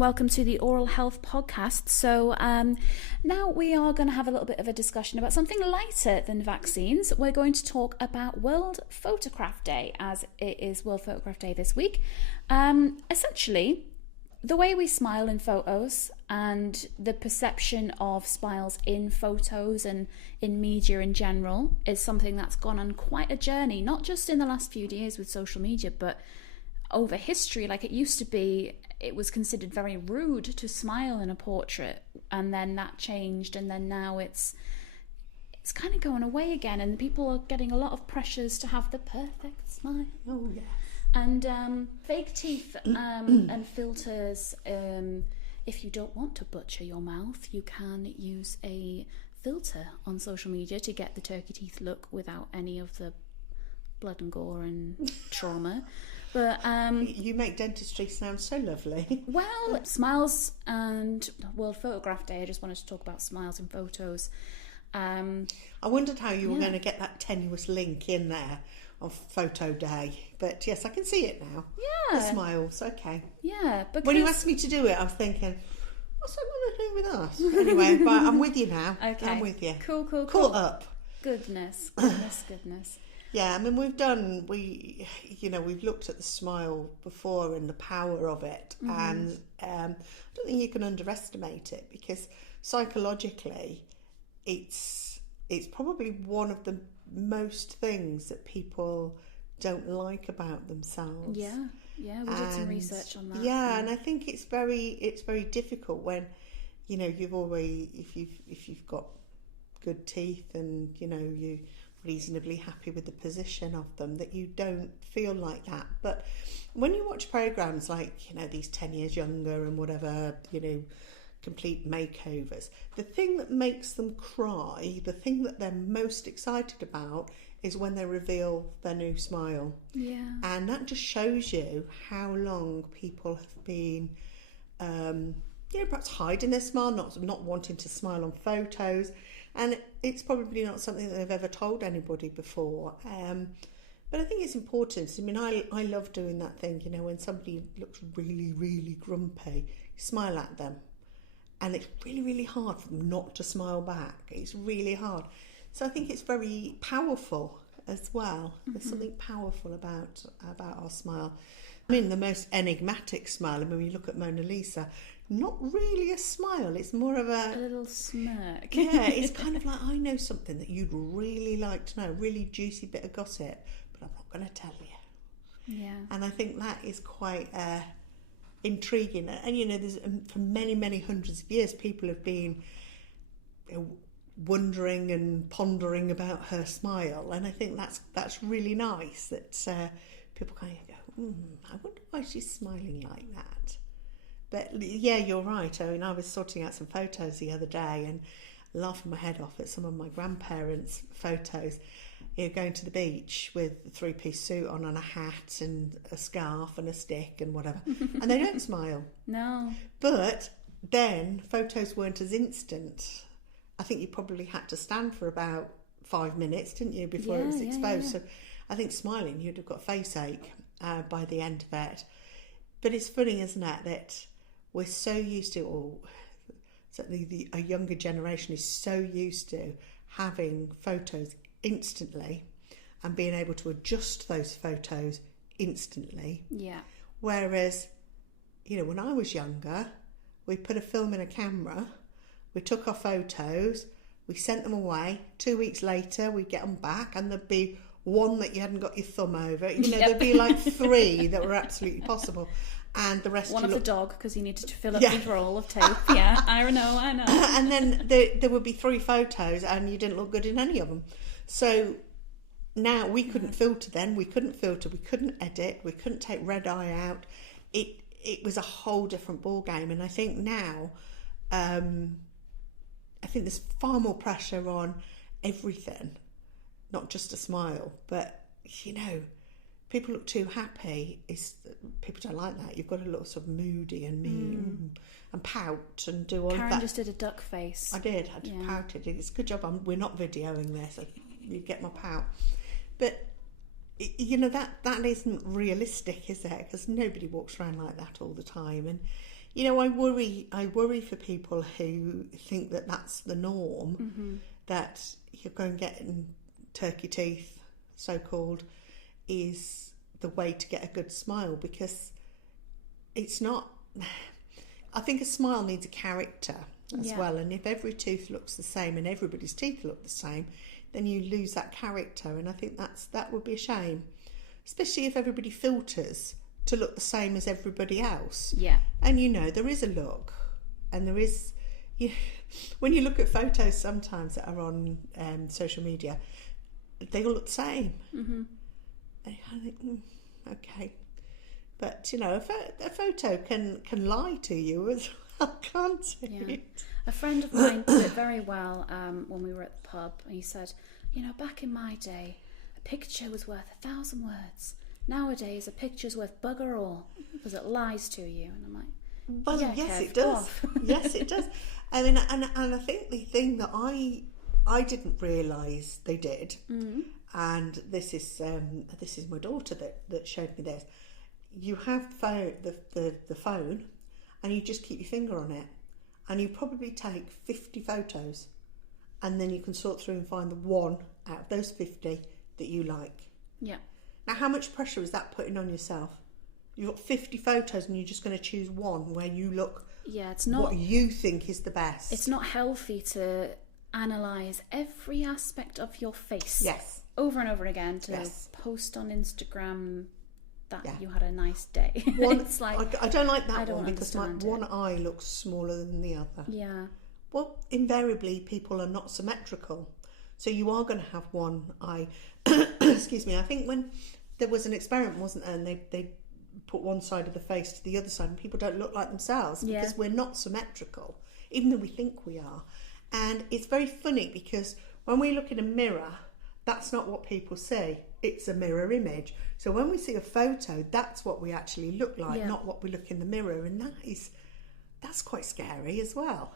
welcome to the Oral Health Podcast. So now we are going to have a little bit of a discussion about something lighter than vaccines. We're going to talk about World Photograph Day, as it is World Photograph Day this week. Essentially, the way we smile in photos and the perception of smiles in photos and in media in general is something that's gone on quite a journey, not just in the last few years with social media, but over history. Like, it used to be, it was considered very rude to smile in a portrait, and then that changed, and then now it's kind of going away again, and people are getting a lot of pressures to have the perfect smile. Oh yeah. And fake teeth and filters. If you don't want to butcher your mouth, you can use a filter on social media to get the turkey teeth look without any of the blood and gore and trauma. But you make dentistry sound so lovely. Well, smiles and World Photograph Day, I just wanted to talk about smiles in photos. I wondered how you were going to get that tenuous link in there of Photo Day, but yes, I can see it now. Yeah, the smiles. Okay. Yeah, because when you asked me to do it, I was thinking, what's that got to do with us? Anyway, but I'm with you now. Okay, I'm with you. Cool. Caught up. Goodness. Yeah, I mean, we've looked at the smile before and the power of it, and I don't think you can underestimate it, because psychologically, it's probably one of the most things that people don't like about themselves. Yeah, we did some research on that. Yeah, and I think it's very difficult when, you've always, if you've got good teeth and you're reasonably happy with the position of them, that you don't feel like that. But when you watch programs like these 10 years younger and whatever, complete makeovers, the thing that makes them cry, the thing that they're most excited about, is when they reveal their new smile. Yeah. And that just shows you how long people have been perhaps hiding their smile, not wanting to smile on photos, and it's probably not something that they've ever told anybody before. But I think it's important. I mean, I love doing that thing, when somebody looks really, really grumpy, smile at them. And it's really, really hard for them not to smile back. It's really hard. So I think it's very powerful as well. There's something powerful about our smile. I mean, the most enigmatic smile, when you look at Mona Lisa, not really a smile. It's more of a little smirk. Yeah, it's kind of like, I know something that you'd really like to know, a really juicy bit of gossip, but I'm not going to tell you. Yeah. And I think that is quite intriguing. And there's for many, many hundreds of years, people have been wondering and pondering about her smile, and I think that's really nice that people kind of go, I wonder why she's smiling like that. But yeah, you're right. I mean, I was sorting out some photos the other day and laughing my head off at some of my grandparents' photos. Going to the beach with a three-piece suit on and a hat and a scarf and a stick and whatever, and they don't smile. No. But then photos weren't as instant. I think you probably had to stand for about 5 minutes, didn't you, before it was exposed? Yeah. So I think smiling, you'd have got face ache by the end of it. But it's funny, isn't it, that we're so used to, or certainly a younger generation is so used to having photos instantly and being able to adjust those photos instantly. Yeah. Whereas, when I was younger, we put a film in a camera, we took our photos, we sent them away. 2 weeks later, we'd get them back, and there'd be one that you hadn't got your thumb over. There'd be like 3 that were absolutely possible, and the rest one of the dog, because he needed to fill up his roll of tape. Yeah, I know. And then there would be 3 photos, and you didn't look good in any of them. So now we couldn't filter then. We couldn't edit. We couldn't take red eye out. It was a whole different ball game. And I think now, I think there's far more pressure on everything, not just a smile. But people look too happy. People don't like that. You've got to look sort of moody and mean and pout and do all of that. Karen just did a duck face. I did. I just pouted. It's a good job we're not videoing this. You get my pout. But that isn't realistic, is it? Because nobody walks around like that all the time. And you know, I worry for people who think that that's the norm, that you're going getting turkey teeth, so-called, is the way to get a good smile, because it's not. I think a smile needs a character as well, and if every tooth looks the same and everybody's teeth look the same, then you lose that character, and I think that would be a shame, especially if everybody filters to look the same as everybody else. Yeah. And you know, there is a look, and there is, when you look at photos sometimes that are on social media, they all look the same. And I think, okay, but you know, a photo can lie to you as well, can't it? Yeah. A friend of mine put it very well when we were at the pub. He said, you know, back in my day, a picture was worth 1,000 words. Nowadays, a picture's worth bugger all because it lies to you. And I'm like, well, yeah, yes, Kev, it does. Yes, it does. I mean, and I think the thing that I didn't realise they did, and this is my daughter that showed me this. You have the phone, and you just keep your finger on it, and you probably take 50 photos, and then you can sort through and find the one out of those 50 that you like. Yeah. Now, how much pressure is that putting on yourself? You've got 50 photos and you're just going to choose one where you look it's not what you think is the best. It's not healthy to analyse every aspect of your face over and over again to post on Instagram that you had a nice day. It's like, I don't like that don't one because one eye looks smaller than the other. Yeah. Well, invariably people are not symmetrical. So you are going to have one eye. Excuse me. I think when there was an experiment, wasn't there, and they put one side of the face to the other side, and people don't look like themselves because we're not symmetrical, even though we think we are. And it's very funny because when we look in a mirror, that's not what people see. It's a mirror image. So when we see a photo, that's what we actually look like, not what we look in the mirror. And that's quite scary as well.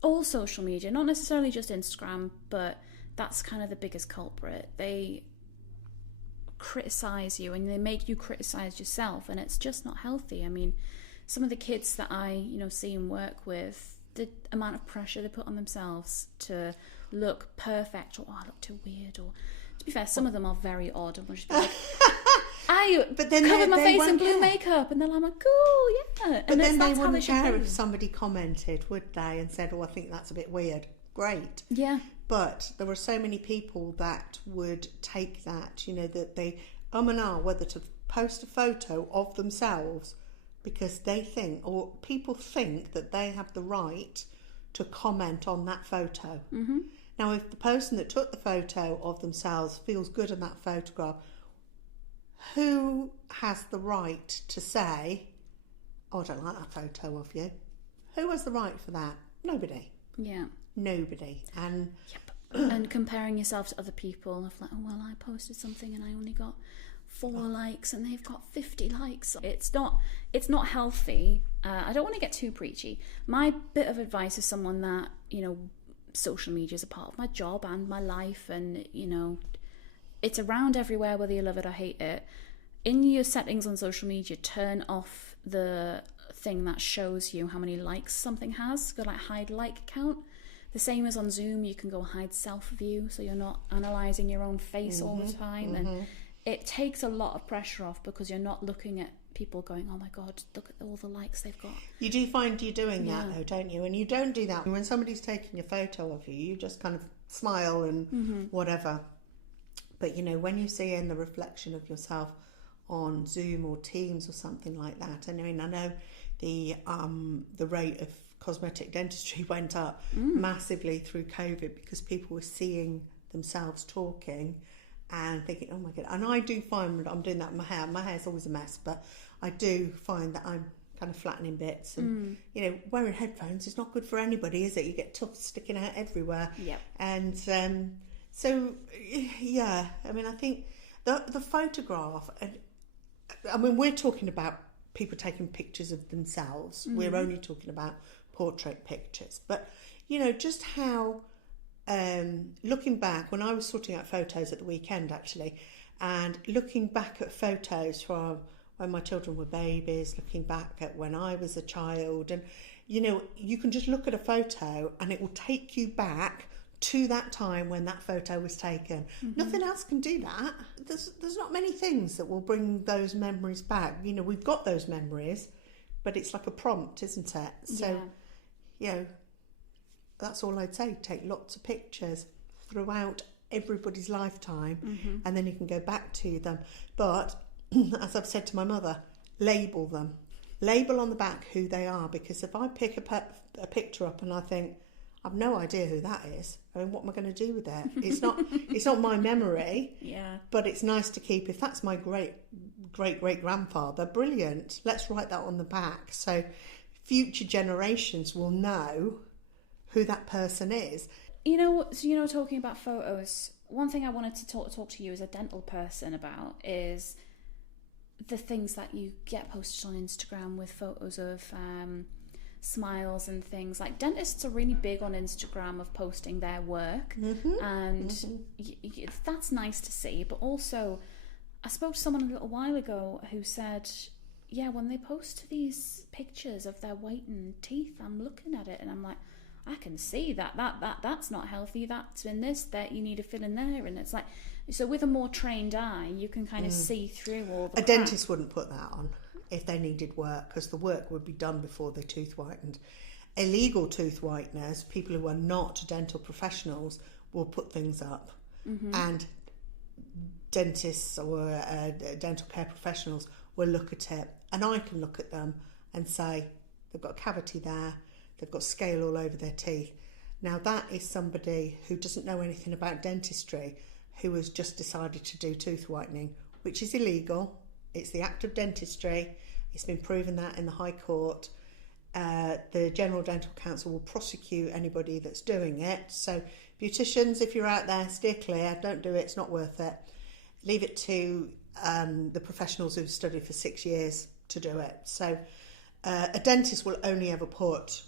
All social media, not necessarily just Instagram, but that's kind of the biggest culprit. They criticize you and they make you criticize yourself, and it's just not healthy. I mean, some of the kids that I see and work with, the amount of pressure they put on themselves to look perfect, or I look too weird, or to be fair, some of them are very odd and will just be like, I covered my face in blue makeup, and then I'm like, cool, yeah. But then they wouldn't care if somebody commented, would they, and said, oh, I think that's a bit weird. Great. Yeah. But there were so many people that would take that, that they and ah whether to post a photo of themselves because they think, or people think that they have the right to comment on that photo. Mm-hmm. Now, if the person that took the photo of themselves feels good in that photograph, who has the right to say, oh, I don't like that photo of you? Who has the right for that? Nobody. Yeah. Nobody. And and comparing yourself to other people of like, oh, well, I posted something and I only got 4 likes and they've got 50 likes. It's not healthy. I don't want to get too preachy. My bit of advice is someone that, social media is a part of my job and my life, and, it's around everywhere whether you love it or hate it. In your settings on social media, turn off the thing that shows you how many likes something has. Go like hide like count. The same as on Zoom, you can go hide self-view, so you're not analysing your own face all the time. And it takes a lot of pressure off because you're not looking at people going, oh my God, look at all the likes they've got. You do find you're doing that though, don't you? And you don't do that when somebody's taking a photo of you. You just kind of smile and whatever. But, when you see in the reflection of yourself on Zoom or Teams or something like that, I mean, I know the rate of cosmetic dentistry went up massively through COVID because people were seeing themselves talking and thinking, oh my God. And I do find when I'm doing that with my hair. My hair's always a mess, but I do find that I'm kind of flattening bits. And, wearing headphones is not good for anybody, is it? You get tufts sticking out everywhere. Yep. And so, yeah, I mean, I think the photograph, I mean, we're talking about people taking pictures of themselves. We're only talking about portrait pictures. But, just how, looking back, when I was sorting out photos at the weekend, actually, and looking back at photos from when my children were babies, looking back at when I was a child. And, you know, you can just look at a photo and it will take you back to that time when that photo was taken. Nothing else can do that. There's not many things that will bring those memories back. You know, we've got those memories, but it's like a prompt, isn't it? So, you know, that's all I'd say. Take lots of pictures throughout everybody's lifetime, and then you can go back to them. But as I've said to my mother, label them. Label on the back who they are, because if I pick a picture up and I think, I've no idea who that is, I mean, what am I going to do with it? It's not my memory. Yeah. But it's nice to keep. If that's my great grandfather, brilliant. Let's write that on the back, so future generations will know who that person is. You know, talking about photos, one thing I wanted to talk to you as a dental person about is the things that you get posted on Instagram with photos of smiles and things. Like, dentists are really big on Instagram of posting their work, and that's nice to see. But also, I spoke to someone a little while ago who said, yeah, when they post these pictures of their whitened teeth, I'm looking at it and I'm like, I can see that's not healthy. That's in this, that you need a fill in there, and it's like, so with a more trained eye, you can kind of see through all the. A dentist wouldn't put that on if they needed work, because the work would be done before they tooth whitened. Illegal tooth whiteners, people who are not dental professionals, will put things up, and dentists or dental care professionals will look at it, and I can look at them and say they've got a cavity there. They've got scale all over their teeth. Now that is somebody who doesn't know anything about dentistry, who has just decided to do tooth whitening, which is illegal. It's the act of dentistry. It's been proven that in the High Court. The General Dental Council will prosecute anybody that's doing it. So beauticians, if you're out there, steer clear. Don't do it. It's not worth it. Leave it to the professionals who've studied for 6 years to do it. So a dentist will only ever put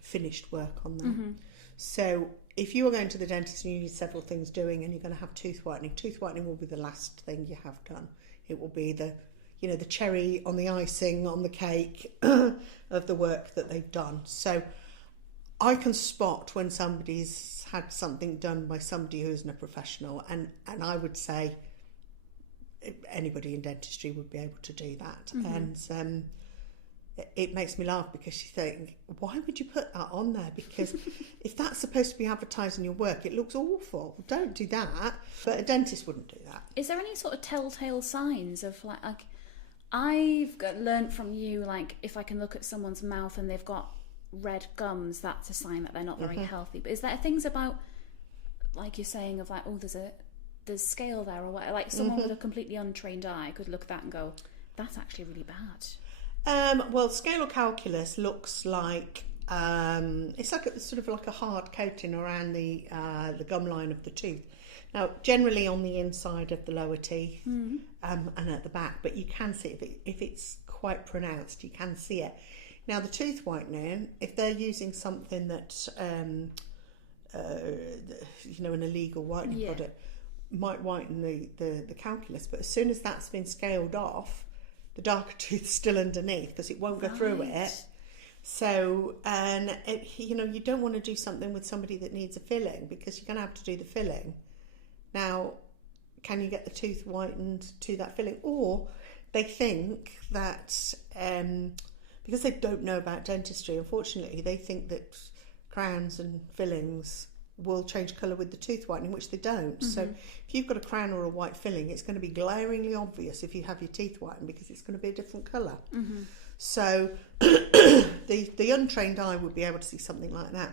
finished work on them. So if you are going to the dentist and you need several things doing and you're going to have tooth whitening will be the last thing you have done. It will be the cherry on the icing on the cake of the work that they've done. So I can spot when somebody's had something done by somebody who isn't a professional, and I would say anybody in dentistry would be able to do that. And it makes me laugh, because you think, why would you put that on there? Because if that's supposed to be advertising your work, it looks awful. Don't do that. But a dentist wouldn't do that. Is there any sort of telltale signs of like I've learned from you, like if I can look at someone's mouth and they've got red gums, that's a sign that they're not very healthy. But is there things about, like you're saying, of like, oh, there's scale there, or what? Like someone with a completely untrained eye could look at that and go, that's actually really bad. Well, scale or calculus looks like it's like a hard coating around the gum line of the tooth. Now, generally on the inside of the lower teeth and at the back, but you can see if it's quite pronounced, you can see it. Now, the tooth whitening, if they're using something that an illegal whitening product, might whiten the calculus, but as soon as that's been scaled off, the darker tooth's still underneath, because it won't go through it. So, and you don't want to do something with somebody that needs a filling, because you're going to have to do the filling. Now, can you get the tooth whitened to that filling? Or they think that because they don't know about dentistry, unfortunately, they think that crowns and fillings will change colour with the tooth whitening, which they don't. So if you've got a crown or a white filling, it's going to be glaringly obvious if you have your teeth whitened, because it's going to be a different colour. So the untrained eye would be able to see something like that.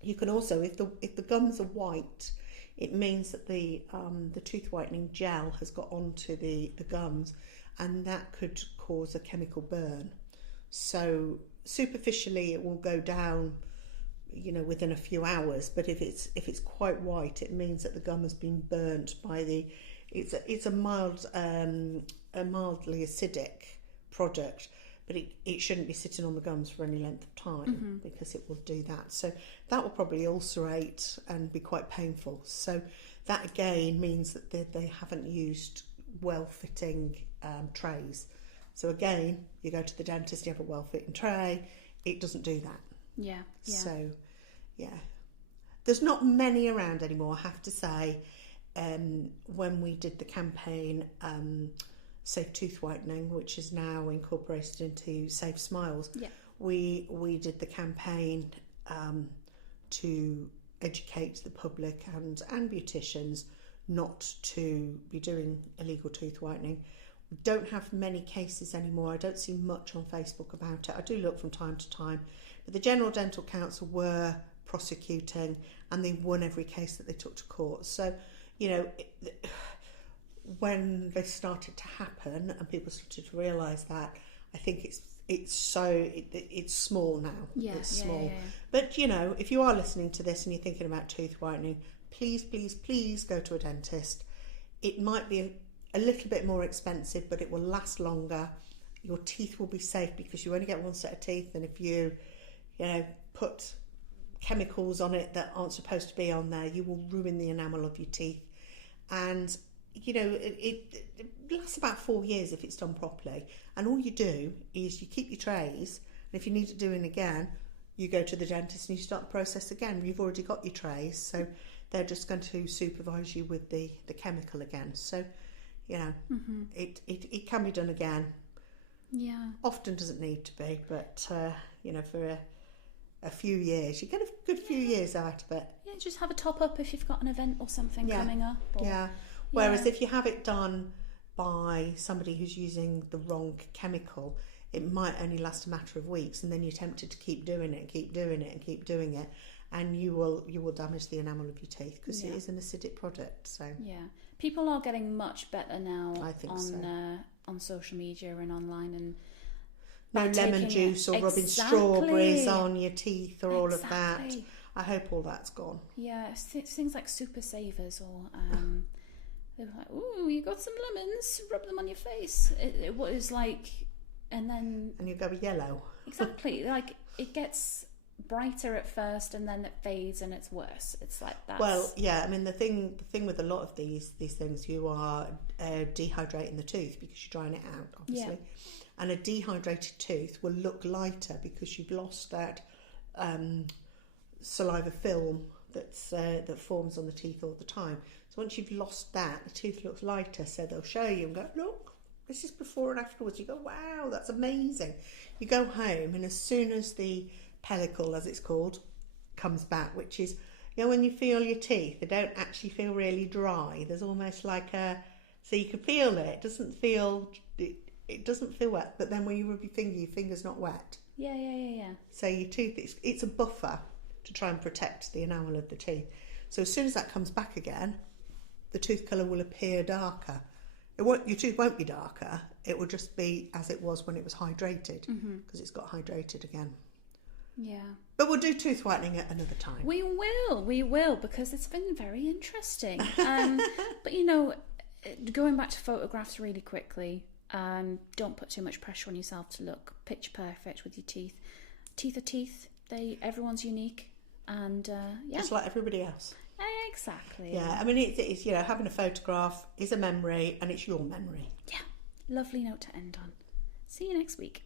You can also, if the gums are white, it means that the tooth whitening gel has got onto the gums, and that could cause a chemical burn. So superficially it will go down, within a few hours, but if it's quite white, it means that the gum has been burnt by it's a mildly acidic product, but it shouldn't be sitting on the gums for any length of time, because it will do that. So that will probably ulcerate and be quite painful. So that again means that they haven't used well-fitting trays. So again, you go to the dentist, you have a well-fitting tray. It doesn't do that. Yeah. So, yeah. There's not many around anymore, I have to say. When we did the campaign, Safe Tooth Whitening, which is now incorporated into Safe Smiles, we did the campaign to educate the public and beauticians not to be doing illegal tooth whitening. We don't have many cases anymore. I don't see much on Facebook about it. I do look from time to time, but the General Dental Council were prosecuting and they won every case that they took to court. So, you know, when they started to happen and people started to realise that, I think it's small now. It's small. Yeah. But, you know, if you are listening to this and you're thinking about tooth whitening, please go to a dentist. It might be a little bit more expensive, but it will last longer. Your teeth will be safe because you only get one set of teeth, and if you put chemicals on it that aren't supposed to be on there, you will ruin the enamel of your teeth. And you know, it lasts about 4 years if it's done properly. And all you do is you keep your trays, and if you need it doing again, you go to the dentist and you start the process again. You've already got your trays, so they're just going to supervise you with the chemical again. So, you know, it can be done again. Yeah. Often doesn't need to be, but you know, for a few years, you get a good few years out of it. Yeah, just have a top up if you've got an event or something coming up. Or, Whereas if you have it done by somebody who's using the wrong chemical, it might only last a matter of weeks, and then you're tempted to keep doing it, and you will damage the enamel of your teeth because it is an acidic product. So people are getting much better now. I think on social media and online, and no lemon juice or rubbing strawberries on your teeth or all of that. I hope all that's gone. Yeah, things like super savers or they're like, "Ooh, you got some lemons, rub them on your face." It was like, and you go yellow. Exactly, like it gets brighter at first and then it fades and it's worse. It's like that. Well, yeah, I mean the thing with a lot of these things, you are dehydrating the tooth because you're drying it out, obviously. And a dehydrated tooth will look lighter because you've lost that saliva film that forms on the teeth all the time. So once you've lost that, the tooth looks lighter. So they'll show you and go, "Look, this is before and afterwards." You go, "Wow, that's amazing." You go home, and as soon as the pellicle, as it's called, comes back, which is, you know, when you feel your teeth, they don't actually feel really dry. There's almost like so you can feel it. It doesn't feel wet, but then when you rub your finger's not wet. Yeah. So your tooth, it's a buffer to try and protect the enamel of the teeth. So as soon as that comes back again, the tooth colour will appear darker. Your tooth won't be darker. It will just be as it was when it was hydrated, because it's got hydrated again. Yeah. But we'll do tooth whitening at another time. We will, because it's been very interesting. But, you know, going back to photographs really quickly, don't put too much pressure on yourself to look picture perfect with your teeth. Teeth are teeth. Everyone's unique. And, just like everybody else. Exactly. Yeah, I mean, it's you know, having a photograph is a memory, and it's your memory. Yeah. Lovely note to end on. See you next week.